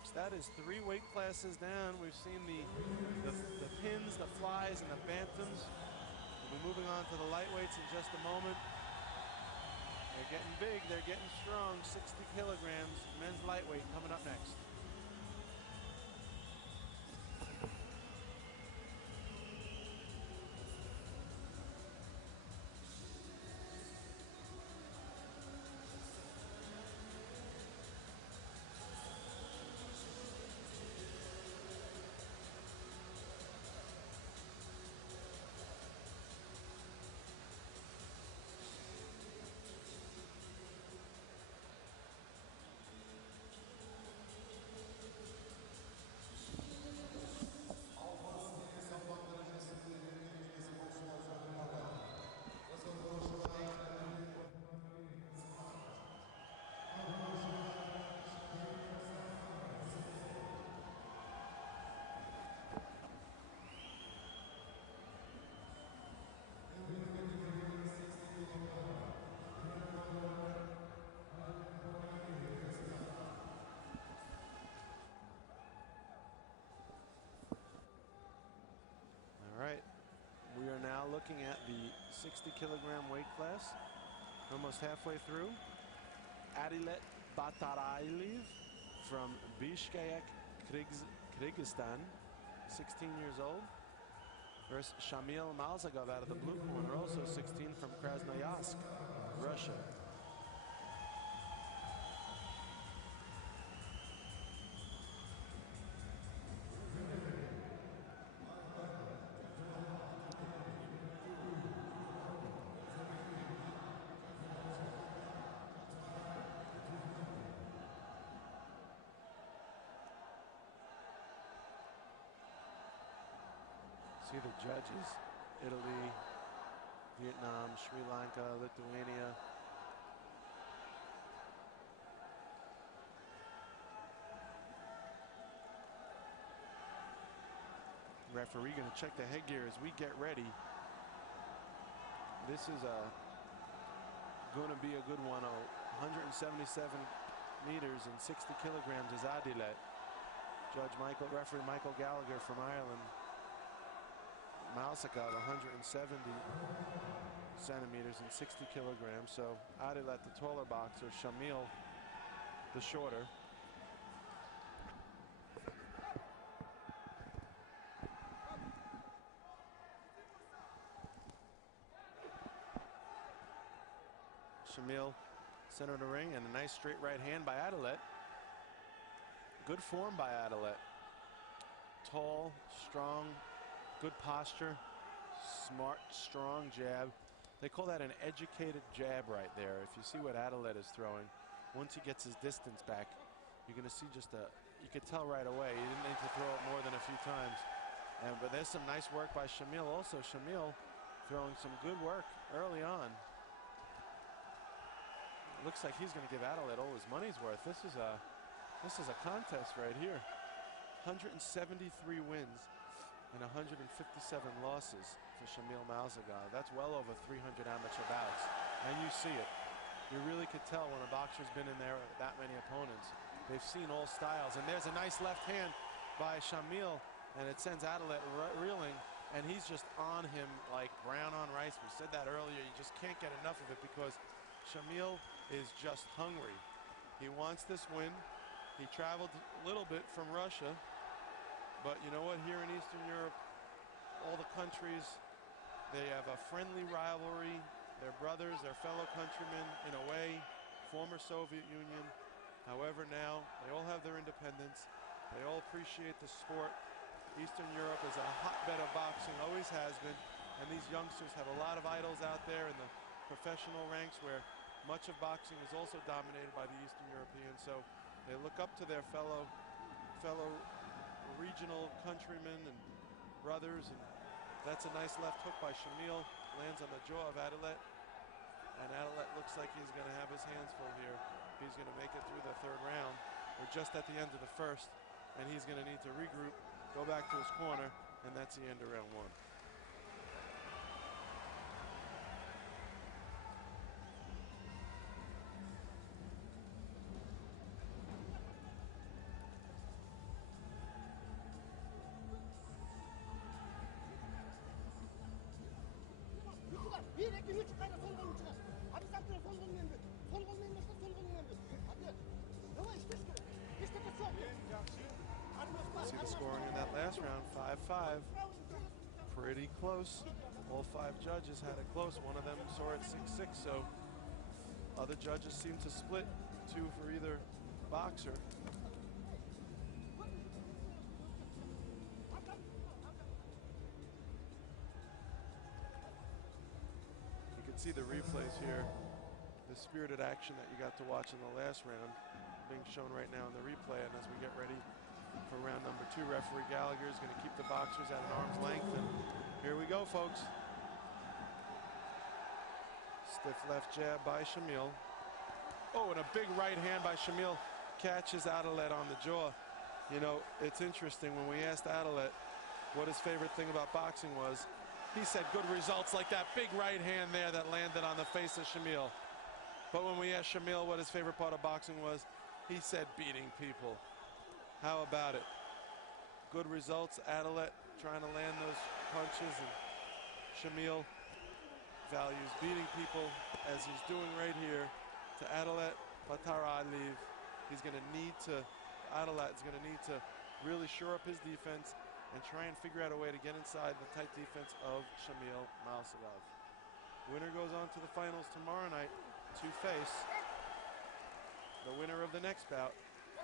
folks. That is 3 weight classes down. We've seen the pins, the flies, and the bantams. We'll be moving on to the lightweights in just a moment. They're getting big, they're getting strong. 60 kilograms, men's lightweight coming up next. Looking at the 60 kilogram weight class, almost halfway through. Adilet Bataraylev from Bishkek, Kyrgyzstan, 16 years old, versus Shamil Malzagov out of the blue corner, also 16, from Krasnoyarsk, Russia. See the judges: Italy, Vietnam, Sri Lanka, Lithuania. Referee going to check the headgear as we get ready. This is going to be a good one. 177 meters and 60 kilograms is Adilet. Referee Michael Gallagher from Ireland. Malzagov 170 centimeters and 60 kilograms. So Adilet, the taller boxer, Shamil, the shorter. Shamil, center of the ring, and a nice straight right hand by Adilet. Good form by Adilet. Tall, strong, good posture, smart, strong jab. They call that an educated jab right there. If you see what Adilet is throwing, once he gets his distance back, you're going to see just you could tell right away he didn't need to throw it more than a few times. But there's some nice work by Shamil also. Shamil throwing some good work early on. It looks like he's going to give Adilet all his money's worth. This is a contest right here. 173 wins and 157 losses for Shamil Malzagov. That's well over 300 amateur bouts. And you see it. You really could tell when a boxer's been in there with that many opponents. They've seen all styles. And there's a nice left hand by Shamil, and it sends Adilet reeling, and he's just on him like brown on rice. We said that earlier. You just can't get enough of it because Shamil is just hungry. He wants this win. He traveled a little bit from Russia. But you know what? Here in Eastern Europe, all the countries, they have a friendly rivalry. They're brothers, they're fellow countrymen in a way, former Soviet Union. However, now they all have their independence. They all appreciate the sport. Eastern Europe is a hotbed of boxing, always has been. And these youngsters have a lot of idols out there in the professional ranks where much of boxing is also dominated by the Eastern Europeans. So they look up to their fellow regional countrymen and brothers, and that's a nice left hook by Shamil, lands on the jaw of Adilet, and Adilet looks like he's going to have his hands full here. He's going to make it through the third round. We're just at the end of the first, and he's going to need to regroup, go back to his corner, and that's the end of round one. The scoring in that last round, 5-5. Pretty close. All 5 judges had it close. One of them saw it 6-6, so other judges seem to split 2 for either boxer. You can see the replays here. The spirited action that you got to watch in the last round being shown right now in the replay. And as we get ready for round number 2, referee Gallagher is going to keep the boxers at an arm's length. And here we go, folks. Stiff left jab by Shamil. Oh, and a big right hand by Shamil catches Adelet on the jaw. You know, it's interesting, when we asked Adelet what his favorite thing about boxing was, he said good results like that big right hand there that landed on the face of Shamil. But when we asked Shamil what his favorite part of boxing was, he said beating people. How about it? Good results. Adelet trying to land those punches, and Shamil values beating people, as he's doing right here to Adelet Bataraliv. He's going to need to, Adelet's going to need to really shore up his defense and try and figure out a way to get inside the tight defense of Shamil Malsagov. Winner goes on to the finals tomorrow night to face the winner of the next bout,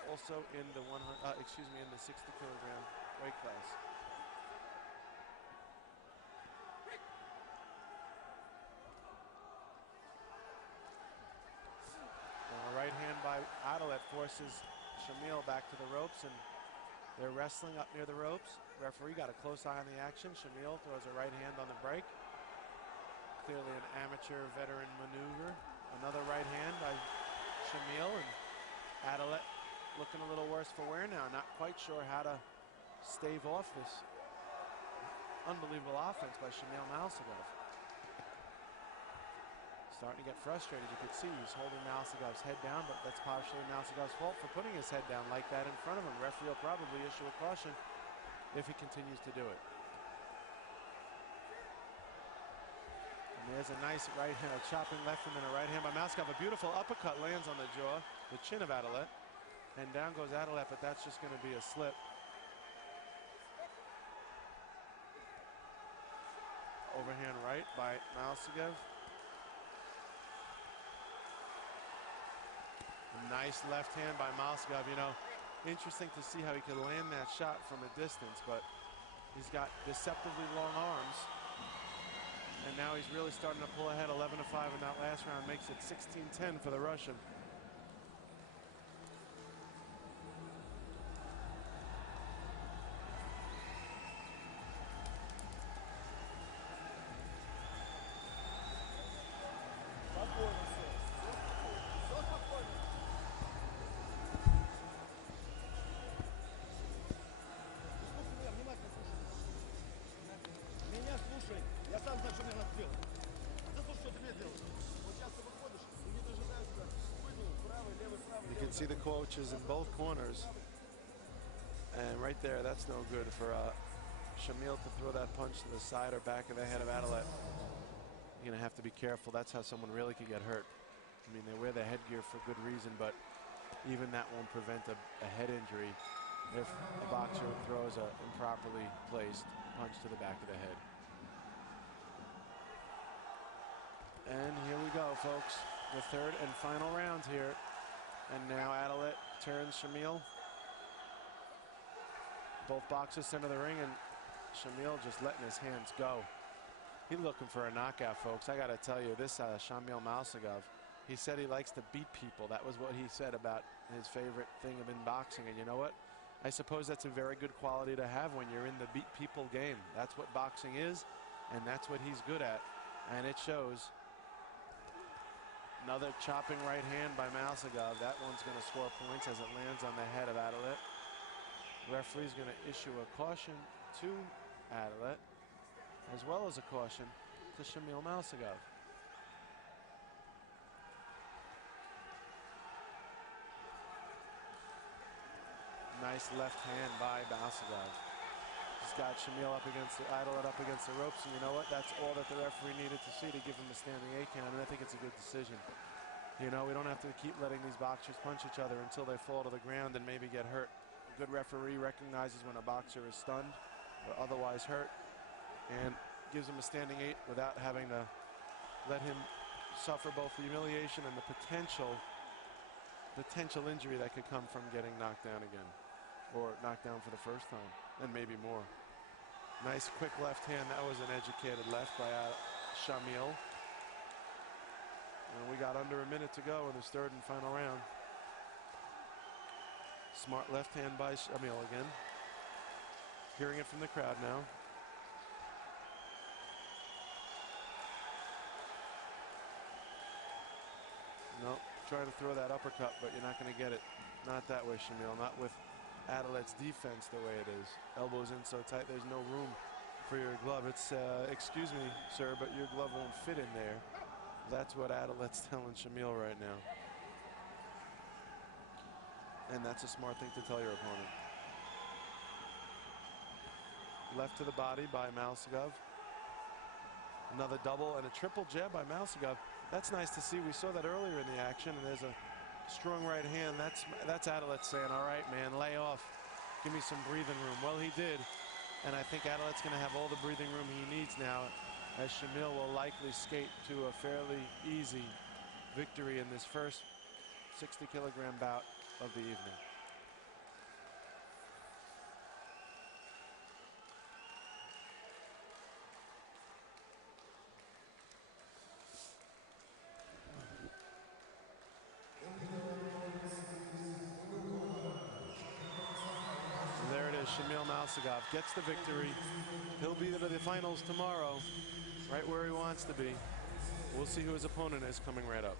also in the in the 60 kilogram weight class. A right hand by Adelet forces Shamil back to the ropes, and they're wrestling up near the ropes. Referee got a close eye on the action. Shamil throws a right hand on the break. Clearly an amateur veteran maneuver. Another right hand by Shamil, and Adelet looking a little worse for wear now. Not quite sure how to stave off this unbelievable offense by Shamil Malsagov. Starting to get frustrated. You could see he's holding Malsagov's head down, but that's partially Malsagov's fault for putting his head down like that in front of him. Referee will probably issue a caution if he continues to do it. There's a nice right hand, a chopping left and then a right hand by Malsagov. A beautiful uppercut lands on the jaw, the chin of Adelet. And down goes Adelet, but that's just going to be a slip. Overhand right by Malsagov. A nice left hand by Malsagov. You know, interesting to see how he could land that shot from a distance, but he's got deceptively long arms. And now he's really starting to pull ahead. 11-5 in that last round makes it 16-10 for the Russian. You can see the coaches in both corners, and right there, that's no good for Shamil to throw that punch to the side or back of the head of Adelet. You're gonna have to be careful. That's how someone really could get hurt. I mean, they wear the headgear for good reason, but even that won't prevent a head injury if a boxer throws an improperly placed punch to the back of the head. And here we go, folks. The third and final round here. And now Adelet turns Shamil. Both boxers center the ring, and Shamil just letting his hands go. He's looking for a knockout, folks. I got to tell you, this Shamil Malsagov, he said he likes to beat people. That was what he said about his favorite thing in boxing. And you know what? I suppose that's a very good quality to have when you're in the beat people game. That's what boxing is, and that's what he's good at. And it shows. Another chopping right hand by Malsagov. That one's going to score points as it lands on the head of Adelet. Referee's going to issue a caution to Adelet, as well as a caution to Shamil Malsagov. Nice left hand by Malsagov. He's got Shamil up against Adelet up against the ropes, and you know what? That's all that the referee needed to see to give him a standing 8 count, and I think it's a good decision. You know, we don't have to keep letting these boxers punch each other until they fall to the ground and maybe get hurt. good referee recognizes when a boxer is stunned or otherwise hurt and gives him a standing 8 without having to let him suffer both the humiliation and the potential injury that could come from getting knocked down again, or knocked down for the first time, and maybe more. Nice quick left hand. That was an educated left by Shamil. And we got under a minute to go in this third and final round. Smart left hand by Shamil again. Hearing it from the crowd now. Nope, trying to throw that uppercut, but you're not going to get it. Not that way, Shamil. Not with Adelet's defense the way it is. Elbows in so tight, there's no room for your glove. It's, excuse me, sir, but your glove won't fit in there. That's what Adelet's telling Shamil right now. And that's a smart thing to tell your opponent. Left to the body by Mausigov. Another double and a triple jab by Mausigov. That's nice to see. We saw that earlier in the action, and there's a strong right hand. That's Adelet saying, all right, man, lay off. Give me some breathing room. Well, he did. And I think Adelet's going to have all the breathing room he needs now, as Shamil will likely skate to a fairly easy victory in this first 60-kilogram bout of the evening. There it is, Shamil Mausigov gets the victory. He'll be to the finals tomorrow, right where he wants to be. We'll see who his opponent is coming right up.